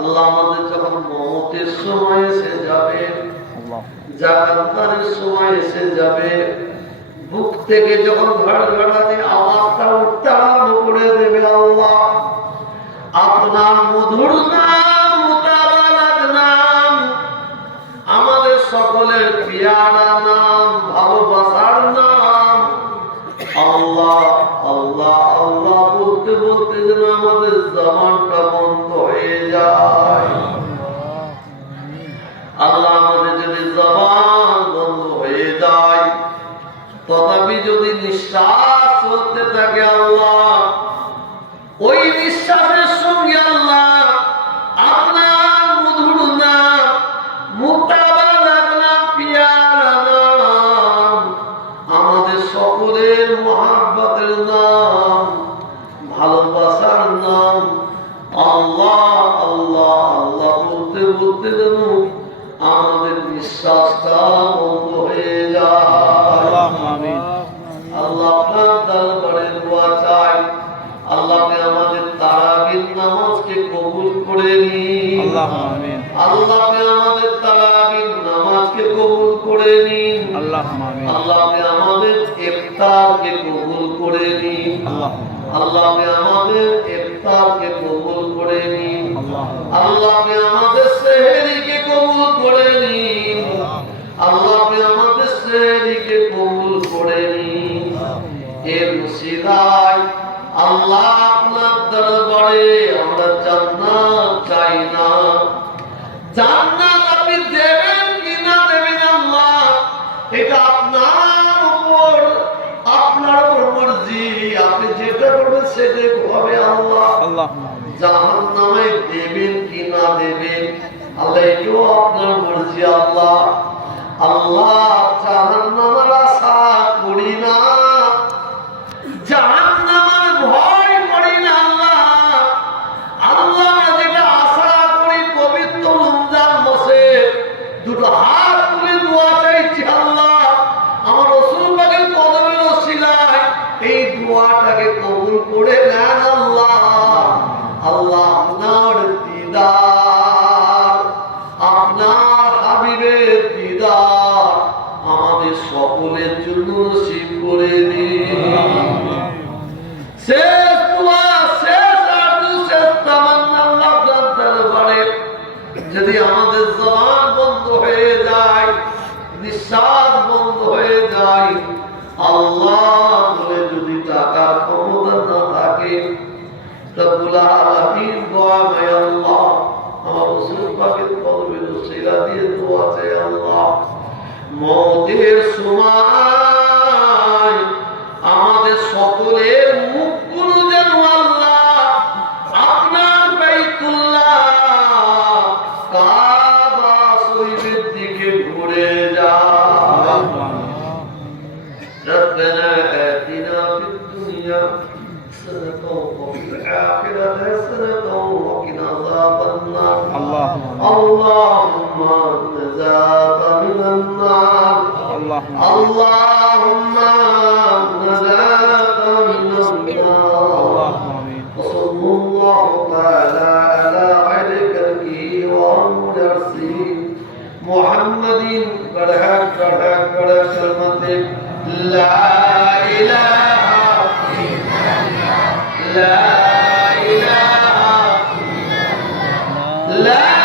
আল্লাহ আমাদের যখন মওতের সময় এসে যাবে, জাকাতের সময় এসে যাবে, বুক থেকে যখন ঘড়ঘড়ানি আওয়াজটা উচ্চারণ করে দেবে, আল্লাহ আপনার মধুর নাম, মুতাবারাক নাম, আমাদের সকলের পিয়ারা নাম, ভালোবাসার নাম, আল্লাহ আল্লাহ আল্লাহ বলতে বলতে যেন আমাদের জবানটা বন্ধ হয়ে যায়। আল্লাহ আমাদের যদি জবান বন্ধ হয়ে যায়, তথাপি যদি নিঃশ্বাস চলতে থাকে, আল্লাহ ওই নিঃশ্বাসের সঙ্গে আল্লাহ আপনার মধুর নাম, মুতাবারাক নাম, পিয়ারা নাম, আমাদের সকলের মহাব্বতের নাম, ভালোবাসার নাম, আল্লাহ আল্লাহ আল্লাহ বলতে বলতে যেন আমাদের নিঃশ্বাসটা বন্ধ হয়ে যায়। আল্লাহ আপনার দরবারে দোয়া চাই, আল্লাহ আমাদের তারাবির নামাজকে কবুল করে নিন। আল্লাহ আমাদের তারাবির নামাজকে কবুল করে নিন। আল্লাহ আমাদের ইফতারকে কবুল করে নিন। আল্লাহ আমাদের ইফতারকে কবুল করে নিন। আল্লাহ আমাদের সেহরিকে কবুল করে নিন। আল্লাহ আমাদের সেহরিকে কবুল করে নিন। এর মুসিদায় আল্লাহ আপনার দরবারে আমরা জান্নাত চাই না, জান্নাত আপনি দেবেন কি না দেবেন আল্লাহ, এটা আপনার উপর, আপনার উপর মর্জি, আপনি যেটা করবেন সেটাই হবে। আল্লাহ জাহান্নামে দেবেন কি না দেবেন আল্লাহ, এটাও আপনার মর্জি। আল্লাহ আল্লাহ জাহান্নামের আশা করি না, জাহান্নামের ভয় করি না। আল্লাহ আল্লাহ যেটা আশা করি, পবিত্র রমজান মাসে দুটো হাত তুলে দোয়া চাইছি, আল্লাহ আমার রাসূল পাকের কদমের ওসিলায় এই দোয়াটাকে কবুল করে নেন। আল্লাহ আল্লাহ আপনার দিদার, আপনার হাবিবের দিদার আমাদের সকলের জন্য নসিব করে দিন। শেষ দোয়া, শেষ আরজু, শেষ তামান্না আল্লাহ আপনার দরবারে, যদি আমাদের জবান বন্ধ হয়ে যায়, নিঃশ্বাস বন্ধ হয়ে যায়, আল্লাহ বলে যদি টাকার ক্ষমতা না থাকে, রব্বুল আলামিন দোয়া মায় আল্লাহ আমার রাসূল পাকের কদমে ওসিলা দিয়ে দোয়া চাই, আল্লাহ মওতের সময় আমাদের সকলের মুখগুলো যেন আল্লাহ আপনার বাইতুল্লাহ কাবা শরীফের দিকে ঘুরে যায়। রব্বানা আতিনা ফিদ দুনিয়া হাসানাতাও ওয়া ফিল আখিরাতি হাসানাতাও ওয়া কিনা আযাবান নার। আল্লাহুম্মা নাজাতা মিনান নার। আল্লাহুম্মা নাজাতা মিনান নার। সাল্লাল্লাহু তাআলা আলা খায়রিল ওয়া মুরসিলিন মুহাম্মাদিন বড়হক বড়হক বড় কালমাতে লা ইলাহা ইল্লাল্লাহ, লা ইলাহা ইল্লাল্লাহ, লা